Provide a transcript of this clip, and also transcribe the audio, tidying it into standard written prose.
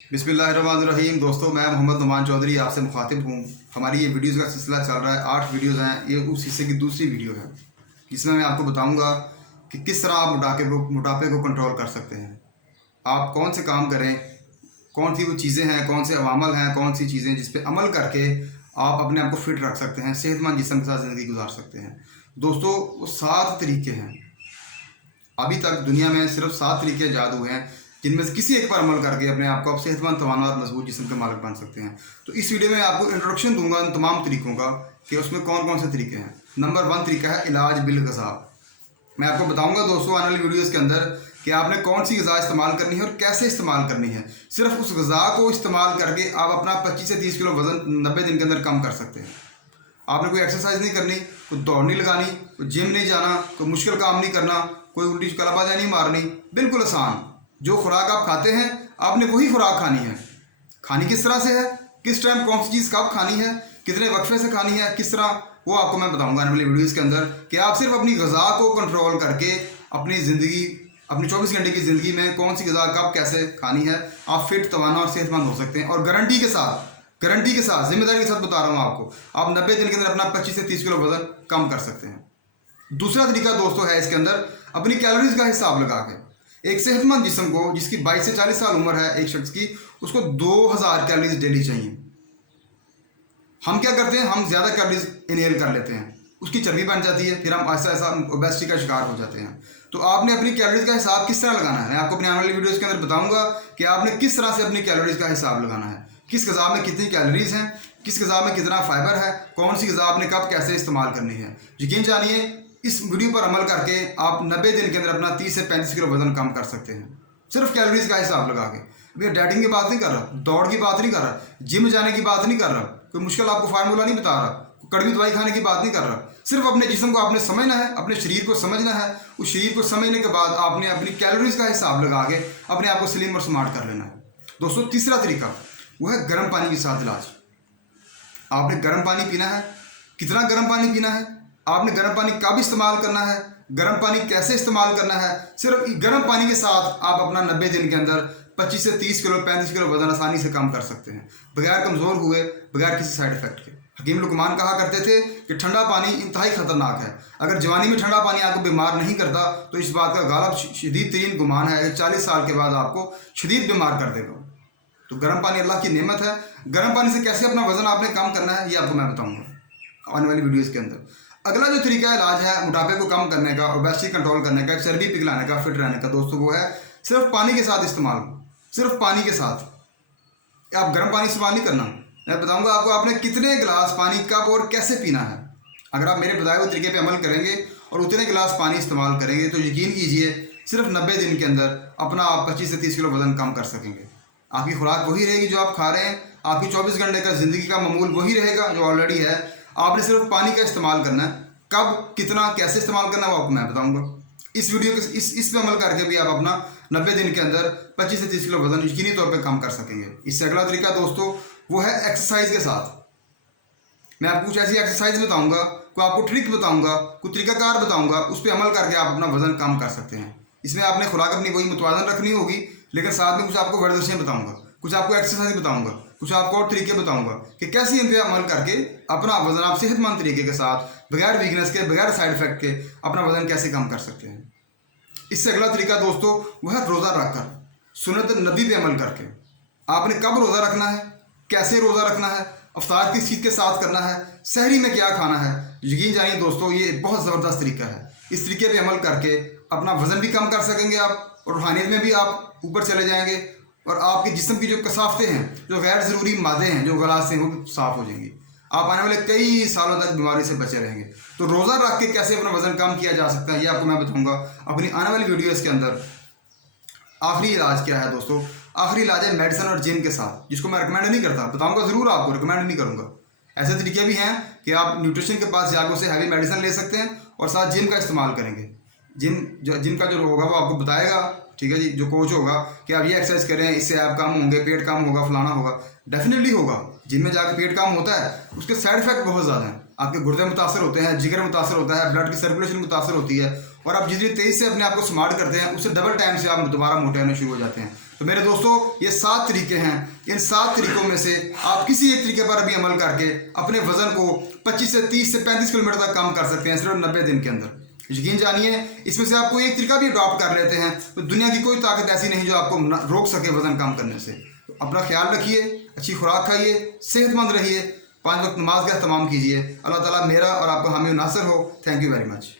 बिस्मिल्लाहिर्रहमानिर्रहीम। दोस्तों, मैं मोहम्मद नुमान चौधरी आपसे मुखातिब हूँ। हमारी ये वीडियोज़ का सिलसिला चल रहा है, 8 वीडियोज़ हैं। ये उस हिस्से की दूसरी वीडियो है जिसमें मैं आपको बताऊँगा कि किस तरह आप मोटापे को कंट्रोल कर सकते हैं। आप कौन से काम करें, कौन सी वो चीज़ें हैं, कौन से अवामल हैं, कौन सी चीज़ें जिस पे अमल करके आप अपने आप को फिट रख सकते हैं, सेहतमंद जिस्म के साथ ज़िंदगी गुजार सकते हैं। दोस्तों, वो 7 तरीके हैं। अभी तक दुनिया में सिर्फ 7 तरीके ईजाद हुए हैं जिनमें से किसी एक पर अमल करके अपने आप को आप सेहतमंद, तवाना और मजबूत जिस्म के मालिक बन सकते हैं। तो इस वीडियो में आपको इंट्रोडक्शन दूंगा इन तमाम तरीकों का कि उसमें कौन कौन से तरीके हैं। नंबर 1 तरीका है इलाज बिल ग़िज़ा। मैं आपको बताऊंगा दोस्तों आने वाली वीडियोज़ के अंदर कि आपने कौन सी ग़िज़ा इस्तेमाल करनी है और कैसे इस्तेमाल करनी है। सिर्फ उस ग़िज़ा को इस्तेमाल करके आप अपना 25 से 30 किलो वज़न 90 दिन के अंदर कम कर सकते हैं। आपने कोई एक्सरसाइज नहीं करनी, कोई दौड़ नहीं लगानी, कोई जिम नहीं जाना, कोई मुश्किल काम नहीं करना, कोई उल्टी कलाबाज़ी नहीं मारनी। बिल्कुल आसान। जो खुराक आप खाते हैं आपने वही खुराक खानी है। खानी किस तरह से है, किस टाइम कौन सी चीज़ कब खानी है, कितने वक्फे से खानी है, किस तरह, वो आपको मैं बताऊंगा आने वाली वीडियोज़ के अंदर कि आप सिर्फ अपनी ग़िज़ा को कंट्रोल करके अपनी ज़िंदगी, अपनी 24 घंटे की ज़िंदगी में कौन सी ग़िज़ा कब कैसे खानी है, आप फिट, तवाना और सेहतमंद हो सकते हैं। और गारंटी के साथ जिम्मेदारी के साथ बता रहा हूँ आपको, आप 90 दिन के अंदर अपना 25 से 30 किलो वज़न कम कर सकते हैं। दूसरा तरीका दोस्तों है इसके अंदर अपनी कैलोरीज का हिसाब लगा के। एक सेहतमंद जिस्म को, जिसकी 22 से 40 साल उम्र है एक शख्स की, उसको 2000 कैलोरीज डेली चाहिए। हम क्या करते हैं, हम ज़्यादा कैलोरीज इनहेल कर लेते हैं, उसकी चर्बी बन जाती है, फिर हम ऐसा ओबेसिटी का शिकार हो जाते हैं। तो आपने अपनी कैलोरीज का हिसाब किस तरह लगाना है, मैं आपको अपनी आने वाली वीडियोज़ के अंदर बताऊंगा कि आपने किस तरह से अपनी कैलोरीज का हिसाब लगाना है, किस ग़िज़ा में कितनी कैलोरीज हैं, किस ग़िज़ा में कितना फाइबर है, कौन सी ग़िज़ा आपने कब कैसे इस्तेमाल करनी है। यकीन जानिए, इस वीडियो पर अमल करके आप 90 दिन के अंदर अपना 30 से 35 किलो वज़न कम कर सकते हैं, सिर्फ कैलोरीज का हिसाब लगा के। मैं डाइटिंग की बात नहीं कर रहा, दौड़ की बात नहीं कर रहा, जिम जाने की बात नहीं कर रहा, कोई मुश्किल आपको फार्मूला नहीं बता रहा, कड़वी दवाई खाने की बात नहीं कर रहा। सिर्फ अपने जिस्म को आपने समझना है, अपने शरीर को समझना है। उस शरीर को समझने के बाद आपने अपनी कैलोरीज का हिसाब लगा के अपने आप को स्लिम और स्मार्ट कर लेना है। दोस्तों, तीसरा तरीका वो है गर्म पानी के साथ इलाज। आपने गर्म पानी पीना है। कितना गर्म पानी पीना है, आपने गर्म पानी कब इस्तेमाल करना है, गर्म पानी कैसे इस्तेमाल करना है। सिर्फ गर्म पानी के साथ आप अपना 90 दिन के अंदर 25 से 30 किलो 35 किलो वजन आसानी से कम कर सकते हैं, बगैर कमज़ोर हुए, बगैर किसी साइड इफेक्ट के। हकीम लुकमान कहा करते थे कि ठंडा पानी इंतहाई ख़तरनाक है। अगर जवानी में ठंडा पानी आपको बीमार नहीं करता तो इस बात का गालब शदीद तरीन गुमान है कि 40 साल के बाद आपको शदीद बीमार कर देगा। तो गर्म पानी अल्लाह की नेमत है। गर्म पानी से कैसे अपना वज़न आपने कम करना है ये आपको मैं बताऊँगा आने वाली वीडियोज़ के अंदर। अगला जो तरीका इलाज है मोटापे को कम करने का, ओबेसिटी कंट्रोल करने का, चर्बी पिघलाने का, फिट रहने का दोस्तों, वो है सिर्फ पानी के साथ इस्तेमाल। सिर्फ पानी के साथ आप गर्म पानी इस्तेमाल नहीं करना। मैं बताऊंगा आपको आपने कितने गिलास पानी कब और कैसे पीना है। अगर आप मेरे बताए हुए तरीके पे अमल करेंगे और उतने गिलास पानी इस्तेमाल करेंगे तो यकीन कीजिए सिर्फ 90 दिन के अंदर अपना आप 25 से 30 किलो वजन कम कर सकेंगे। आपकी खुराक वही रहेगी जो आप खा रहे हैं, आपकी 24 घंटे का ज़िंदगी का मामूल वही रहेगा जो ऑलरेडी है। आपने सिर्फ पानी का इस्तेमाल करना है। कब, कितना, कैसे इस्तेमाल करना है वो आपको मैं बताऊंगा। इस वीडियो के इस पे अमल करके भी आप अपना 90 दिन के अंदर 25 से 30 किलो वजन यकीनी तौर पे कम कर सकेंगे। इससे अगला तरीका दोस्तों वो है एक्सरसाइज के साथ। मैं आपको कुछ ऐसी एक्सरसाइज बताऊंगा, कोई आपको ट्रिक बताऊंगा, कुछ तरीकाकार बताऊंगा, उस पर अमल करके आप अपना वजन कम कर सकते हैं। इसमें आपने खुराक अपनी वही मुतवाज़न रखनी होगी, लेकिन साथ में कुछ आपको वर्जिशें बताऊंगा, कुछ आपको एक्सरसाइज बताऊंगा, कुछ आपको और तरीके बताऊंगा कि कैसे इन पर अमल करके अपना वजन आप सेहतमंद तरीके के साथ, बगैर वीकनेस के, बगैर साइड इफेक्ट के अपना वजन कैसे कम कर सकते हैं। इससे अगला तरीका दोस्तों वह है रोज़ा रखकर, सुन्नत नबी पे अमल करके। आपने कब रोज़ा रखना है, कैसे रोज़ा रखना है, अफ्तार किस चीज़ के साथ करना है, सहरी में क्या खाना है। यकीन जानिए दोस्तों ये बहुत ज़बरदस्त तरीका है। इस तरीके पे अमल करके अपना वज़न भी कम कर सकेंगे आप, और रूहानियत में भी आप ऊपर चले जाएंगे, और आपके जिस्म की जो कसाफतें हैं, जो गैर ज़रूरी मादे हैं, जो गलास हैं, वो साफ़ हो जाएंगी। आप आने वाले कई सालों तक बीमारी से बचे रहेंगे। तो रोज़ा रख के कैसे अपना वज़न कम किया जा सकता है ये आपको मैं बताऊँगा अपनी आने वाली वीडियोज़ के अंदर। आखिरी इलाज क्या है दोस्तों, आखिरी इलाज है मेडिसिन और जिम के साथ, जिसको मैं रिकमेंड नहीं करता, बताऊंगा ज़रूर, आपको रिकमेंड नहीं करूंगा। ऐसे तरीके भी हैं कि आप न्यूट्रिशन के पास जाकर उससे हैवी मेडिसिन ले सकते हैं और साथ जिम का इस्तेमाल करेंगे। जिम का जो होगा वो आपको बताएगा, ठीक है जी, जो कोच होगा कि आप ये एक्सरसाइज करें, इससे आप कम होंगे, पेट कम होगा, फलाना होगा। डेफिनेटली होगा। जिम में जाकर पेट कम होता है, उसके साइड इफेक्ट बहुत ज़्यादा हैं। आपके गुर्दे मुतासर होते हैं, जिगर मुतासर होता है, ब्लड की सर्कुलेशन मुतासर होती है, और आप जितनी तेज़ी से अपने आप को स्मार्ट करते हैं उससे डबल टाइम से आप दोबारा मोटे होने शुरू हो जाते हैं। तो मेरे दोस्तों ये 7 तरीके हैं। इन 7 तरीकों में से आप किसी एक तरीके पर अभी अमल करके अपने वज़न को 25 से 30 से 35 किलोमीटर तक कम कर सकते हैं सिर्फ 90 दिन के अंदर। यकीन जानिए, इसमें से आप कोई एक तरीका भी अडॉप्ट कर लेते हैं तो दुनिया की कोई ताकत ऐसी नहीं जो आपको रोक सके वज़न कम करने से। तो अपना ख्याल रखिए, अच्छी खुराक खाइए, सेहतमंद रहिए, 5 वक्त नमाज का एहतमाम कीजिए। अल्लाह ताला मेरा और आपका हामी नासिर हो। Thank you very much.